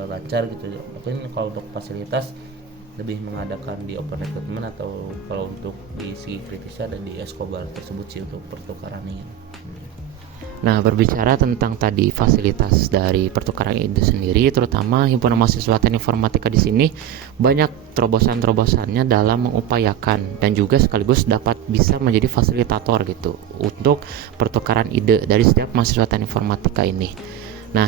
lancar gitu. Mungkin kalau untuk fasilitas lebih mengadakan di open recruitment, atau kalau untuk di segi kritisnya ada di Escobar tersebut sih untuk pertukaran ini. Nah, berbicara tentang tadi fasilitas dari pertukaran ide sendiri, terutama Himpunan Mahasiswa Teknik Informatika di sini banyak terobosan-terobosannya dalam mengupayakan dan juga sekaligus dapat bisa menjadi fasilitator gitu untuk pertukaran ide dari setiap mahasiswa teknik informatika ini. Nah,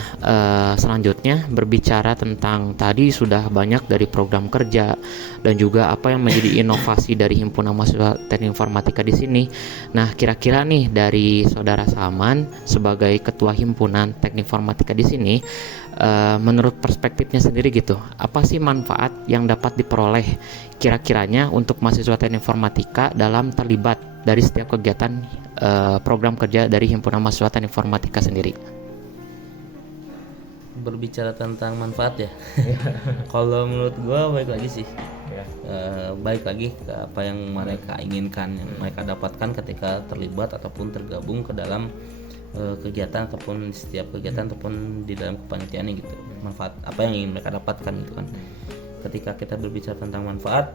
selanjutnya berbicara tentang tadi sudah banyak dari program kerja dan juga apa yang menjadi inovasi dari Himpunan Mahasiswa Teknik Informatika di sini. Nah, kira-kira nih dari Saudara Salman sebagai Ketua Himpunan Teknik Informatika di sini, menurut perspektifnya sendiri gitu, apa sih manfaat yang dapat diperoleh kira-kiranya untuk mahasiswa Teknik Informatika dalam terlibat dari setiap kegiatan program kerja dari Himpunan Mahasiswa Teknik Informatika sendiri? Berbicara tentang manfaat ya. Kalau menurut gua baik lagi sih. Baik lagi ke apa yang mereka inginkan, yang mereka dapatkan ketika terlibat ataupun tergabung ke dalam kegiatan ataupun setiap kegiatan ataupun di dalam kepanitiaan gitu. Manfaat apa yang ingin mereka dapatkan gitu kan. Ketika kita berbicara tentang manfaat,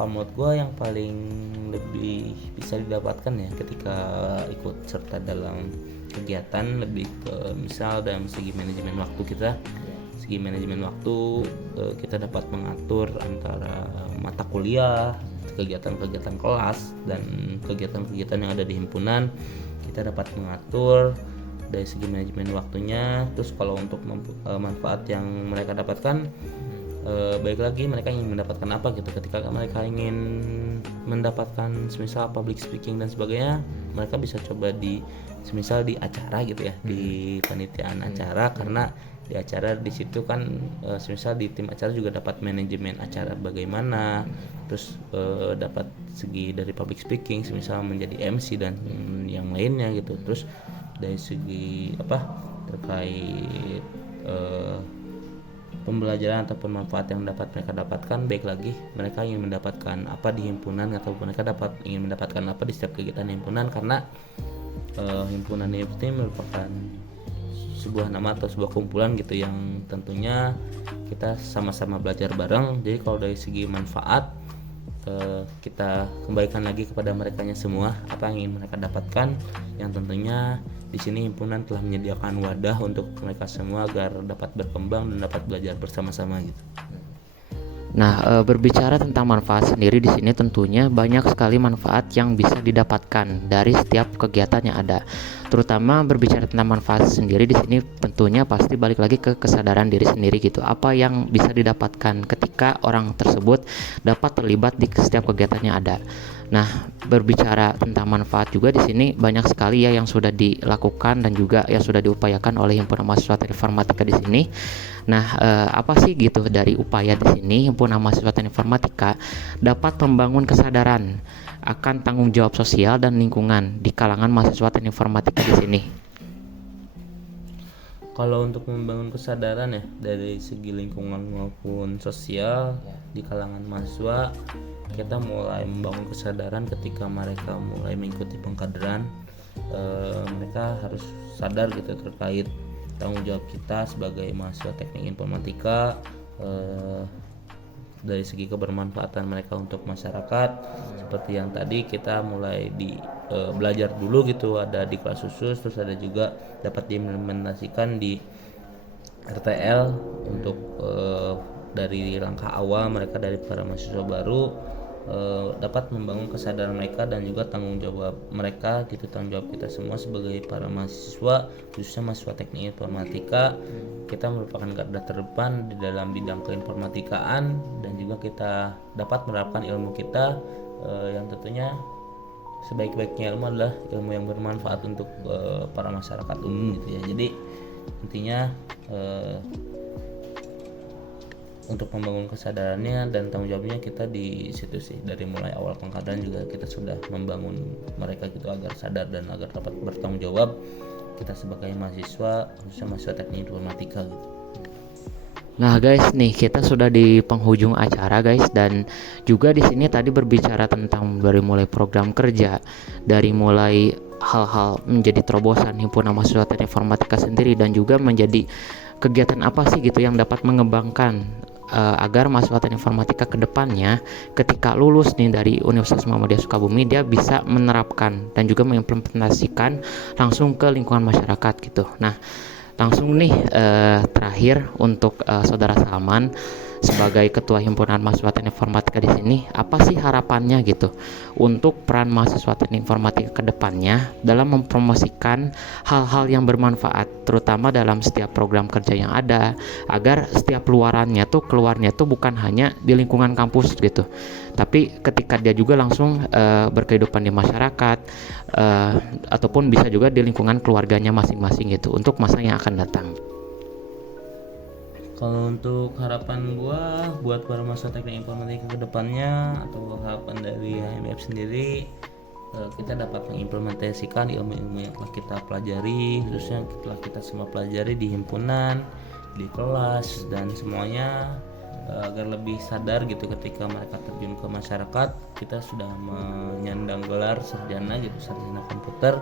kalau menurut gue yang paling lebih bisa didapatkan ya ketika ikut serta dalam kegiatan, lebih ke misal dalam segi manajemen waktu kita. Segi manajemen waktu, kita dapat mengatur antara mata kuliah, kegiatan-kegiatan kelas dan kegiatan-kegiatan yang ada di himpunan. Kita dapat mengatur dari segi manajemen waktunya. Terus kalau untuk manfaat yang mereka dapatkan, baik lagi mereka ingin mendapatkan apa gitu. Ketika mereka ingin mendapatkan semisal public speaking dan sebagainya, mereka bisa coba semisal di acara gitu ya, di panitiaan acara, karena di acara di situ kan semisal di tim acara juga dapat manajemen acara bagaimana, terus dapat segi dari public speaking semisal menjadi MC dan yang lainnya gitu. Terus dari segi terkait pembelajaran ataupun manfaat yang dapat mereka dapatkan, baik lagi mereka ingin mendapatkan apa di himpunan ataupun mereka ingin mendapatkan apa di setiap kegiatan himpunan, karena himpunan ini merupakan sebuah nama atau sebuah kumpulan gitu yang tentunya kita sama-sama belajar bareng. Jadi kalau dari segi manfaat, kita kembalikan lagi kepada merekanya semua apa yang ingin mereka dapatkan, yang tentunya di sini himpunan telah menyediakan wadah untuk mereka semua agar dapat berkembang dan dapat belajar bersama-sama gitu. Nah, berbicara tentang manfaat sendiri di sini tentunya banyak sekali manfaat yang bisa didapatkan dari setiap kegiatan yang ada. Terutama berbicara tentang manfaat sendiri di sini tentunya pasti balik lagi ke kesadaran diri sendiri gitu. Apa yang bisa didapatkan ketika orang tersebut dapat terlibat di setiap kegiatan yang ada. Nah, berbicara tentang manfaat juga di sini banyak sekali ya yang sudah dilakukan dan juga yang sudah diupayakan oleh Himpunan Mahasiswa Teknik Informatika di sini. Nah, apa sih gitu dari upaya di sini Himpunan Mahasiswa Teknik Informatika dapat membangun kesadaran akan tanggung jawab sosial dan lingkungan di kalangan mahasiswa Teknik Informatika di sini. Kalau untuk membangun kesadaran ya dari segi lingkungan maupun sosial di kalangan mahasiswa, kita mulai membangun kesadaran ketika mereka mulai mengikuti pengkaderan. Mereka harus sadar gitu terkait tanggung jawab kita sebagai mahasiswa teknik informatika, dari segi kebermanfaatan mereka untuk masyarakat. Seperti yang tadi kita mulai belajar dulu gitu, ada di kelas khusus, terus ada juga dapat diimplementasikan di RTL untuk dari langkah awal mereka dari para mahasiswa baru, dapat membangun kesadaran mereka dan juga tanggung jawab mereka gitu, tanggung jawab kita semua sebagai para mahasiswa, khususnya mahasiswa teknik informatika. Kita merupakan garda terdepan di dalam bidang keinformatikaan dan juga kita dapat menerapkan ilmu kita, yang tentunya sebaik-baiknya ilmu adalah ilmu yang bermanfaat untuk para masyarakat umum gitu ya. Jadi intinya untuk membangun kesadarannya dan tanggung jawabnya kita di situ sih, dari mulai awal pengkaderan juga kita sudah membangun mereka gitu agar sadar dan agar dapat bertanggung jawab kita sebagai mahasiswa, khususnya mahasiswa teknik informatika gitu. Nah guys, nih kita sudah di penghujung acara guys, dan juga di sini tadi berbicara tentang dari mulai program kerja, dari mulai hal-hal menjadi terobosan Himpunan Mahasiswa Teknik Informatika sendiri, dan juga menjadi kegiatan apa sih gitu yang dapat mengembangkan agar mahasiswa teknik informatika ke depannya ketika lulus nih dari Universitas Muhammadiyah Sukabumi, dia bisa menerapkan dan juga mengimplementasikan langsung ke lingkungan masyarakat gitu. Nah, langsung nih terakhir untuk Saudara Salman, sebagai ketua himpunan mahasiswa teknik informatika di sini, apa sih harapannya gitu untuk peran mahasiswa teknik informatika ke depannya dalam mempromosikan hal-hal yang bermanfaat, terutama dalam setiap program kerja yang ada, agar setiap keluarnya tuh bukan hanya di lingkungan kampus gitu, tapi ketika dia juga langsung berkehidupan di masyarakat, ataupun bisa juga di lingkungan keluarganya masing-masing gitu untuk masa yang akan datang. Kalau untuk harapan gua buat para mahasiswa teknik informatika ke depannya, atau harapan dari HMIF sendiri, kita dapat mengimplementasikan ilmu-ilmu yang telah kita pelajari, khususnya telah kita semua pelajari di himpunan, di kelas, dan semuanya, agar lebih sadar gitu ketika mereka terjun ke masyarakat. Kita sudah menyandang gelar sarjana gitu, sarjana komputer.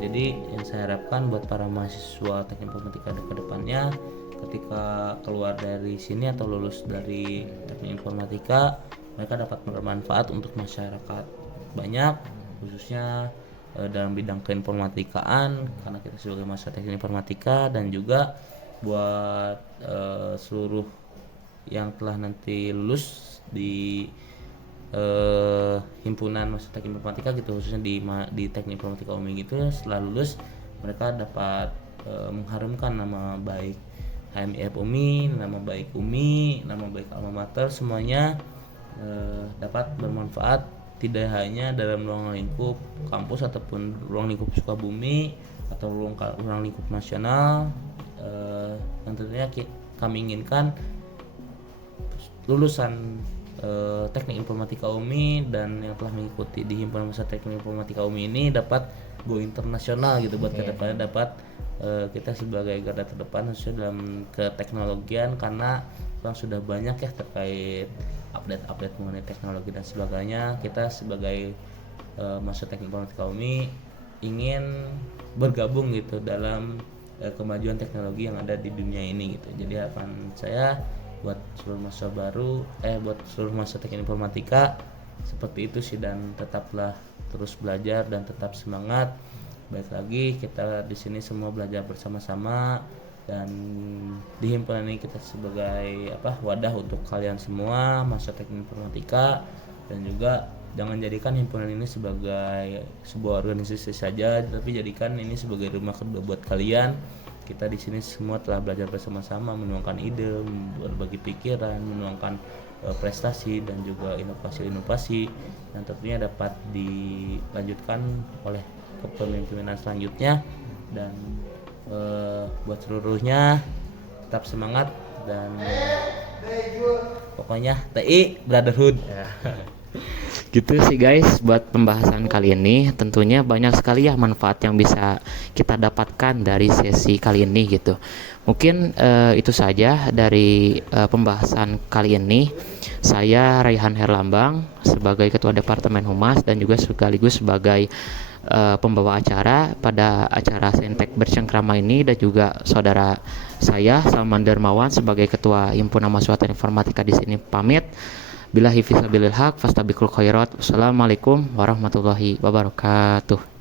Jadi yang saya harapkan buat para mahasiswa teknik informatika ke depannya, ketika keluar dari sini atau lulus dari teknik informatika, mereka dapat bermanfaat untuk masyarakat banyak, khususnya dalam bidang keinformatikaan, karena kita sebagai mahasiswa teknik informatika, dan juga buat seluruh yang telah nanti lulus di himpunan mahasiswa teknik informatika gitu, khususnya di teknik informatika UMI gitu. Setelah lulus mereka dapat mengharumkan nama baik HMIF UMI, nama baik UMI, nama baik alma mater, semuanya dapat bermanfaat tidak hanya dalam ruang lingkup kampus ataupun ruang lingkup Sukabumi atau ruang lingkup nasional. Yang tentunya kami inginkan lulusan teknik informatika UMI dan yang telah mengikuti di himpunan mahasiswa teknik informatika UMI ini dapat go internasional gitu, buat kedepannya dapat kita sebagai garda terdepan khususnya dalam keteknologian, karena orang sudah banyak ya terkait update mengenai teknologi dan sebagainya. Kita sebagai mahasiswa teknik informatika UMI ingin bergabung gitu dalam kemajuan teknologi yang ada di dunia ini gitu. Jadi harapan saya buat seluruh mahasiswa buat seluruh mahasiswa teknik informatika seperti itu sih, dan tetaplah terus belajar dan tetap semangat. Baik lagi kita di sini semua belajar bersama-sama, dan di himpunan ini kita sebagai wadah untuk kalian semua mahasiswa teknik informatika, dan juga jangan jadikan himpunan ini sebagai sebuah organisasi saja, tapi jadikan ini sebagai rumah kedua buat kalian. Kita di sini semua telah belajar bersama-sama, menuangkan ide, berbagi pikiran, menuangkan prestasi dan juga inovasi-inovasi yang tentunya dapat dilanjutkan oleh kepemimpinan selanjutnya. Dan buat seluruhnya tetap semangat, dan pokoknya TI Brotherhood. Gitu sih guys, buat pembahasan kali ini tentunya banyak sekali ya manfaat yang bisa kita dapatkan dari sesi kali ini gitu. Mungkin itu saja dari pembahasan kali ini. Saya Raihan Herlambang sebagai Ketua Departemen Humas dan juga sekaligus sebagai pembawa acara pada acara Saintek Bercengkrama ini, dan juga saudara saya Salman Darmawan sebagai Ketua Himpunan Mahasiswa Teknik Informatika di sini pamit. Billahi fisabilil haq fastabiqul khairat. Wassalamualaikum warahmatullahi wabarakatuh.